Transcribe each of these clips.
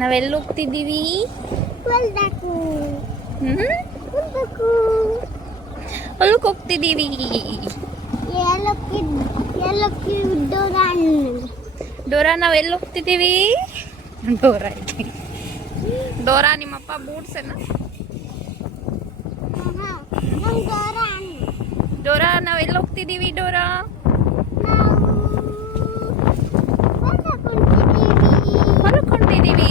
ನಾವೆಲ್ಲಿ ಹೋಗ್ತಿದ್ದೀವಿ? ಹೊಲಕ್ಕೆ ಹೋಗ್ತಿದ್ದೀವಿ. ಡೋರಾ ನಾವೆಲ್ಲಿ ಹೋಗ್ತಿದ್ದೀವಿ? ಡೋರಾ ನಿಮ್ಮಪ್ಪ ಬೂಟ್ಸ್ ಏನ? ಡೋರಾ ನಾವೆಲ್ಲಿ ಹೋಗ್ತಿದ್ದೀವಿ? ಡೋರಾ ಹೊರಕೊಂಡಿದ್ದೀವಿ.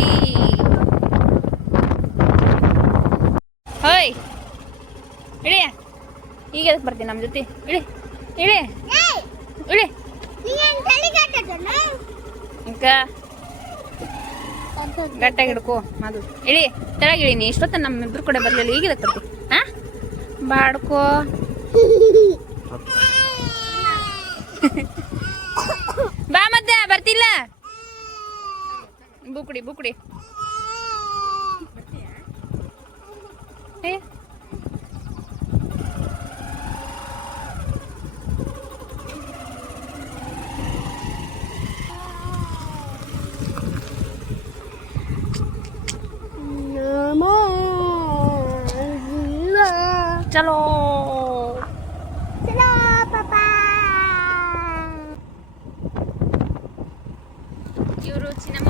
ಹೋಯ್ ಇಳಿ, ಈಗ ಎದಕ್ಕೆ ಬರ್ತೀನಿ ನಮ್ಮ ಜೊತೆ? ಇಳಿ ಇಳಿ ಇಳಿ. ಗಟ್ಟಾಗಿ ಹಿಡ್ಕೋ ಮದು. ಇಳಿ ತೆಳಗಿಳಿ. ನೀ ಇಷ್ಟೊತ್ತ ನಮ್ಮಿಬ್ರು ಕಡೆ ಬರಲಿಲ್ಲ, ಈಗ ಎದಕ್ಕೆ ಬರ್ತೀನಿ? ಹಾಂ ಬಾಡ್ಕೋ. ಬಾ ಮತ್ತೆ ಬರ್ತಿಲ್ಲ. ಬುಕ್ಡಿ ಬುಕ್ಡಿ. ಚಲೋ ಚಲೋ ಪಾಪಾ. ಇವರು ಚಿನ್ನಮ್ಮ.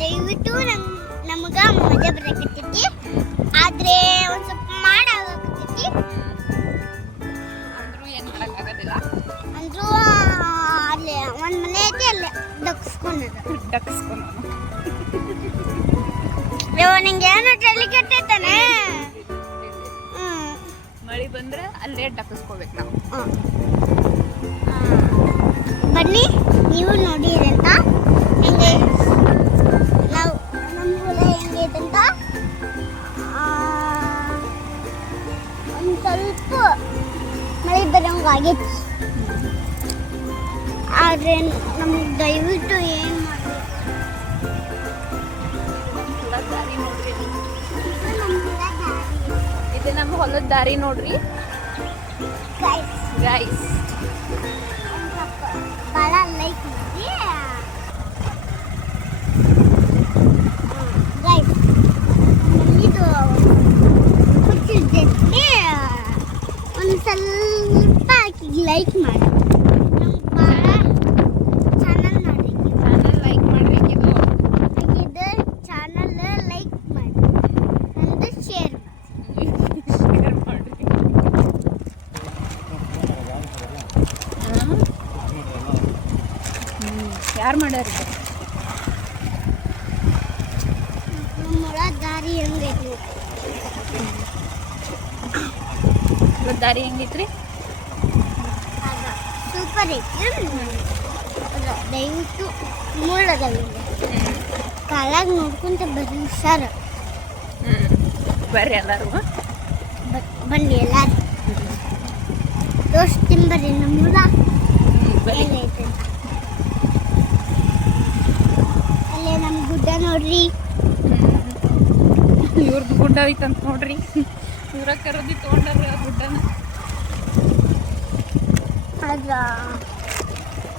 ದಯವಿಟ್ಟು ನಮ್ಗೆ ಮಜಾ ಬರಕತ್ತೈತಿ. ಆದರೆ ಒಂದು ಸ್ವಲ್ಪ ಮಾಡಾಗತ್ತೈತಿ. ಅಂದ್ರೂ ಏನು ಮಾಡೋಕ್ಕಾಗೋದಿಲ್ಲ. ಅಂದ್ರೂ ಅಲ್ಲಿ ಒಂದು ಮನೆ ಐತಿ, ಅಲ್ಲಿ ಡಕ್ಸ್ಕೊಂಡು ನಿಂಗೆ ಏನೋ ತಲೆ ಕೆಟ್ಟೈತಾನೆ. ಮಳೆ ಬಂದ್ರೆ ಅಲ್ಲೇ ಡಕ್ಸ್ಕೋಬೇಕು ನಾವು. ಬನ್ನಿ ನೀವು ನೋಡಿರಿ ಅಂತ. ಹೆಂಗೆ ನಾವು ನಮ್ಮ ಹೊಲ ಹೆಂಗೈತೆ ಅಂತ ಒಂದು ಸ್ವಲ್ಪ ಮಳೆ ಬರೋಂಗಾಗೈತಿ. ಆದರೆ ನಮ್ಗೆ ದಯವಿಟ್ಟು ಏನು ದಾರಿ ನೋಡ್ರಿ. ಇದು ನಮ್ಮ ಹೊಲದ ದಾರಿ ನೋಡ್ರಿ ಗೈಸ್. ಭಾಳ ಲೈಕ್ ಮಾಡಿ ಗೈಸ್. ಇದು ಹುಚ್ಚಿರ್ತೈತಿ, ಒಂದು ಸ್ವಲ್ಪ ಆಕಿಗೆ ಲೈಕ್ ಮಾಡಿ. ನಮ್ಗೆ ಭಾಳ ಚಾನಲ್ ನೋಡ್ರಿ. ಚಾನಲ್ ಲೈಕ್ ಮಾಡ್ಬೇಕಿದು. ಚಾನಲ್ ಲೈಕ್ ಮಾಡಿ. ಮಾಡ್ಯಾರ ನಮ್ಮೊಳ ದಾರಿ ಹೆಂಗೈತಿ ದಾರಿ ಹೆಂಗೈತ್ರಿ ಆಗ ಸೂಪರ್ ಐತಿ ಅದ ದಯವಿಟ್ಟು ಮುಳ್ಳದಾವ ಕಾಲಾಗ ನೋಡ್ಕೊಂತ ಬರ್ರಿ ಸರ್ ಬರ್ರಿ ಎಲ್ಲರೂ ಬನ್ನಿ ಎಲ್ಲಾರು ದೋಸ್ತ್ ತಿಂಬರ್ರಿ ನಮ್ಮೂರ ಬರ್ರಿ ಎಲ್ಲೈತೆ ಅಲ್ಲೇ ನಮ್ಮ ಗುಡ್ಡ ನೋಡ್ರಿ ಇವ್ರದ್ದು ಗುಡ್ಡ ಐತಂತ ನೋಡ್ರಿ ಇವ್ರ ಕರದಿ ತೊಗೊಂಡ್ರಿ ಆ ಗುಡ್ಡನ ಅದ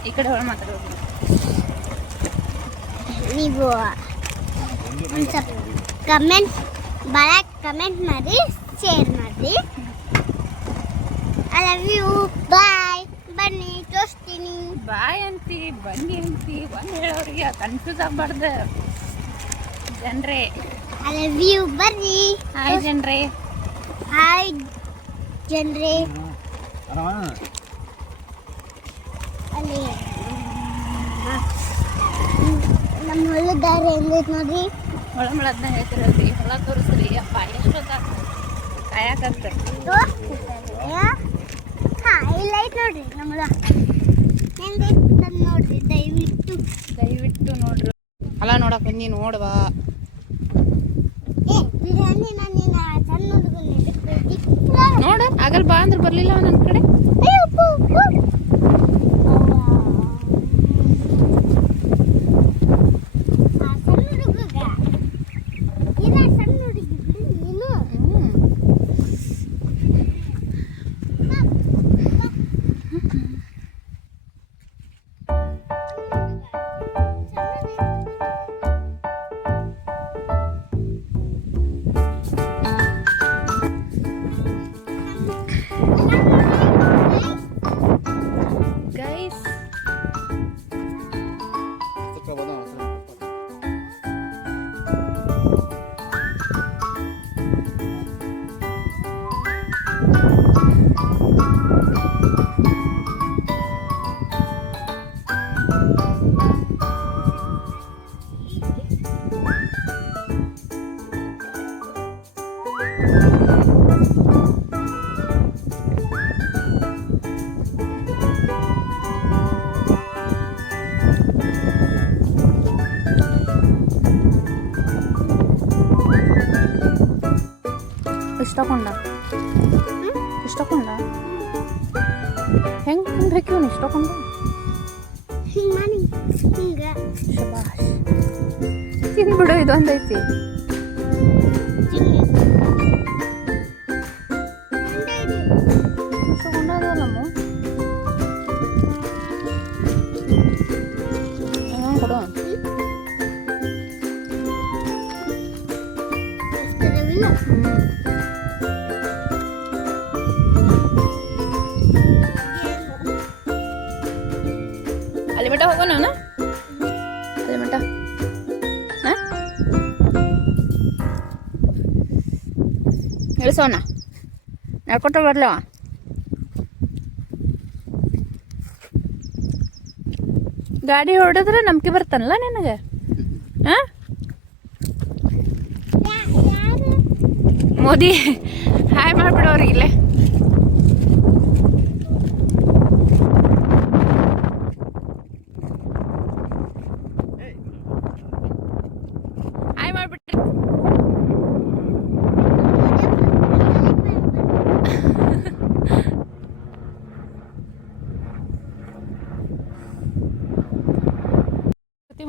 ಈ ಕಡೆ ಹೊರ ಮಾತಾಡೋದು ನೀವು ಒಂದು ಸ್ವಲ್ಪ ಕಮೆಂಟ್ ಭಾಳ ಕಮೆಂಟ್ ಮಾಡಿ ಶೇರ್ ಮಾಡಿ ಐ ಲವ್ ಯು ಬಾಯ್ ಬನ್ನಿ ತೋರಿಸ್ತೀನಿ ಬಾಯ್ ಅಂತಿ ಬನ್ನಿ ಅಂತಿ ಒಂದು ಹೇಳೋರಿಗೆ ಕನ್ಫ್ಯೂಸ್ ಆಗ್ಬಾರ್ದು ಜನ್ರೇ ಐ ಲವ್ ಯು ಬರ್ರಿ ಹಾಯ್ ಜನ್ರೇ ಹಾಯ್ ಜನರೇ ಅಲ್ಲಿ ನಮ್ಮ ಹೊಲದ ದಾರಿ ಹೆಂಗೈತೆ ನೋಡ್ರಿ ಹೊಳಮಳ ಅದನ್ನ ಹೇಳ್ತಿರಲ್ರಿ ಹೊಳ ತೋರಿಸ್ರಿ ಅಪ್ಪ ಎಷ್ಟೊತ್ತಾಗ ಕಾಯಕತ್ತಾರೆ ಹಾಂ ಇಲ್ಲ ಐತೆ ನೋಡ್ರಿ ನಮ್ಮ ಹೊಲ ಹೆಂಗೈತೆ ತಂದು ನೋಡ್ರಿ ದಯವಿಟ್ಟು ನೋಡ್ರಿ ಹೊಲ ನೋಡಕ್ ಬಂದಿ ನೋಡ್ವಾ ಬಿರಿಯಾನಿ ನಾನು ಸಣ್ಣ ನೋಡ ಆಗಲ್ ಬಾ ಅಂದ್ರೆ ಬರ್ಲಿಲ್ಲ ನನ್ನ ಕಡೆ ಗೈಸ್ ಇಷ್ಟಕೊಂಡ ಹೆಂಗೆ ತಿನ್ಬೇಕು ಇವನು ಇಷ್ಟಕೊಂಡ ಶಬಾಷ್ ತಿನ್ಬಿಡು ಇದೊಂದೈತಿ ಇಷ್ಟಕೊಂಡದ ನಮ್ಮ ಕೊಡು ಅಲ್ಲಿ ಮಟ್ಟ ಹೋಗೋಣ ಅಲ್ಲಿ ಮಟ್ಟ ಇಳಿಸೋಣ ನಡ್ಕೊತ ಬರ್ಲವ ಗಾಡಿ ಹೊಡೆದ್ರೆ ನಂಬಿಕೆ ಬರ್ತಾನಲ್ಲ ನಿನಗೆ ಹಾಂ ಮೋದಿ ಹಾಯ್ ಮಾಡಿಬಿಡೋರಿಗೆ ಇಲ್ಲೇ ಹಾಯ್ ಮಾಡಿಬಿಟ್ರಿ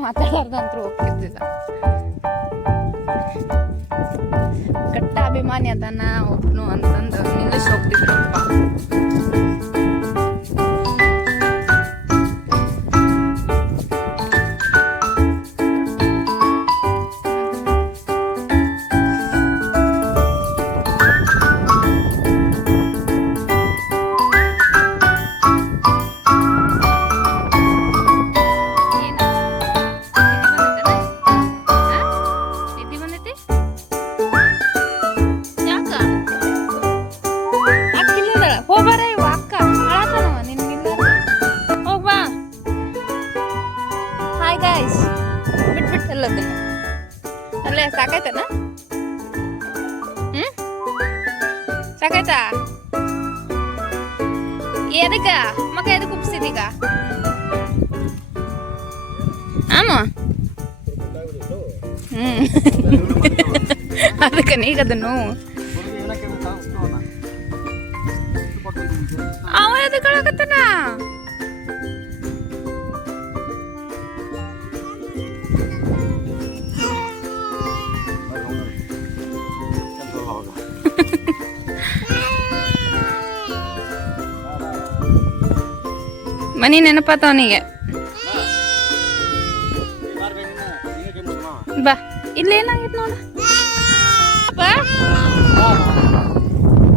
ಮಾತಾಡಲಾರ್ದು ಅಂತೂ ಹೋಗ್ತಿದ್ದಿಲ್ಲ ಕಟ್ಟ ಅಭಿಮಾನಿ ಅದನ್ನ ಒಬ್ನು ಅಂತಂದು ಇಂಗ್ಲಿಷ್ ಹೋಗ್ತಿದ್ರಪ್ಪ ಹೋಗ್ಬಾರ ಇವ ಗಾಯ್ಸ್ ಬಿಟ್ಬಿಟ್ಟಲ್ಲ ಅದನ್ನ ಅಲ್ಲೇ ಸಾಕಾಯ್ತನ ಸಾಕಾಯ್ತಾ ಎದಕ್ಕ ಮಕ್ಕ ಎದಕ್ಕೆ ಉಪ್ಸಿದೀಗ ಆಮ ಅದಕ್ಕೆ ನೀಗದನ್ನು ಅವ ಎದಕ್ಕೆ ಹೇಳಕತ್ತನ ಮನಿ ನೆನಪಾತ ಅವನಿಗೆ ಬಾ ಇಲ್ಲೇನಾಗಿತ್ತು ನೋಡ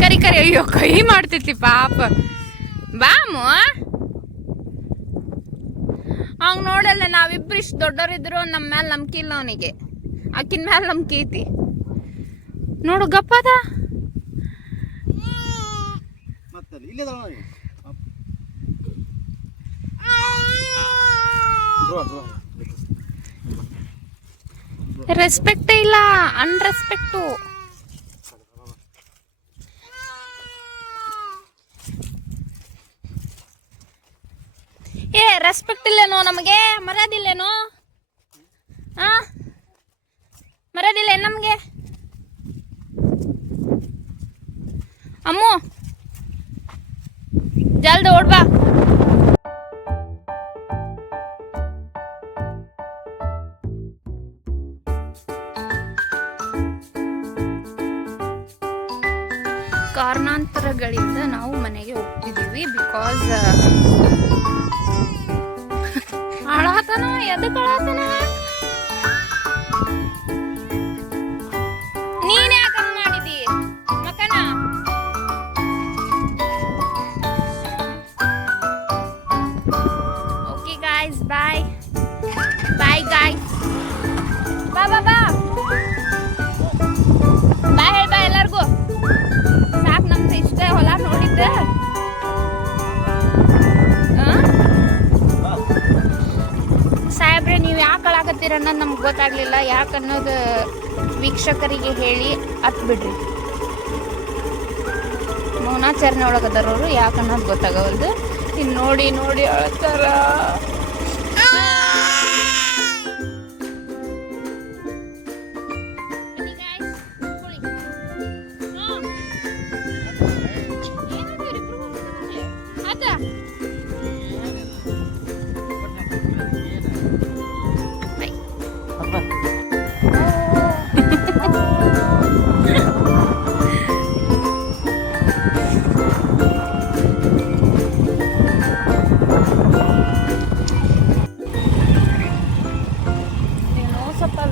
ಕರಿ ಕರಿ ಅಯ್ಯೋ ಕೈ ಮಾಡ್ತಿರ್ತಿ ಪಾಪ ಬಾಮು ಅವ್ ನೋಡಲ್ಲ ನಾವಿಬ್ರು ಇಷ್ಟು ದೊಡ್ಡವರಿದ್ರು ನಮ್ಮ ಮ್ಯಾಲ ನಂಬಿಕೆ ಇಲ್ಲ ಅವನಿಗೆ ಆಕಿನ ಮ್ಯಾಲ ನಂಬಿಕೆ ಐತಿ ನೋಡು ಗಪ್ಪದ ರೆಸ್ಪೆಕ್ಟ್ ಇಲ್ಲ ಅನ್ರೆಸ್ಪೆಕ್ಟು ಏ ರೆಸ್ಪೆಕ್ಟ್ ಇಲ್ಲೇನೋ ನಮಗೆ ಮರ್ಯಾದಿಲ್ಲೇನೋ ಆ ಮರ್ಯಾದಿಲ್ಲ ನಮಗೆ ಅಮ್ಮು ಜಲ್ದಿ ಓಡ್ಬಾ ಕಾರಣಾಂತರಗಳಿಂದ ನಾವು ಮನೆಗೆ ಹೋಗ್ತಿದ್ದೀವಿ ಬಿಕಾಸ್ ಹಾಳಾತನ ಎದಕ್ಕೆ ಹಾಳಾತನ ನೀನ್ ಯಾಕಂಗ್ ಮಾಡಿದಿ ಮಕನ okay guys bye bye guys ಬಾ ಬಾ ಬಾ ಬಾಯ್ ಹೇಳ ಬಾ ಎಲ್ಲರಿಗೂ ಸಾಕು ನಮ್ದು ಇಷ್ಟ ಹೊಲ ನೋಡಿದ್ದೆ ಸಾಹೇಬ್ರೆ ನೀವು ಯಾಕೆ ಅಳಾಕತ್ತೀರ ಅನ್ನೋದು ನಮ್ಗೆ ಗೊತ್ತಾಗ್ಲಿಲ್ಲ ಯಾಕೆ ಅನ್ನೋದು ವೀಕ್ಷಕರಿಗೆ ಹೇಳಿ ಹತ್ ಬಿಡ್ರಿ ಮೌನಾಚರಣೆ ಒಳಗದಾರವರು ಯಾಕೆ ಅನ್ನೋದು ಗೊತ್ತಾಗವಲ್ದು ಇನ್ನು ನೋಡಿ ನೋಡಿ ಅಳ್ತಾರ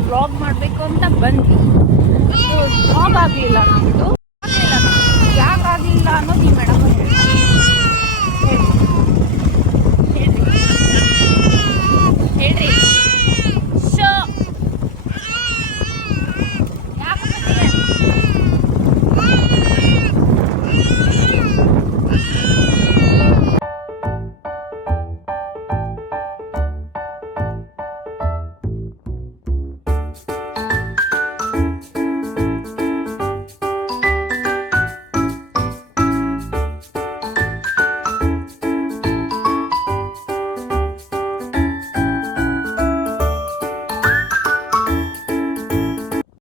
ವ್ಲಾಗ್ ಮಾಡಬೇಕು ಅಂತ ಬಂದ್ವಿ ವ್ಲಾಗ್ ಆಗಲಿಲ್ಲ ನಮ್ಮದು ಯಾಕಾಗಲಿಲ್ಲ ಅನ್ನೋದು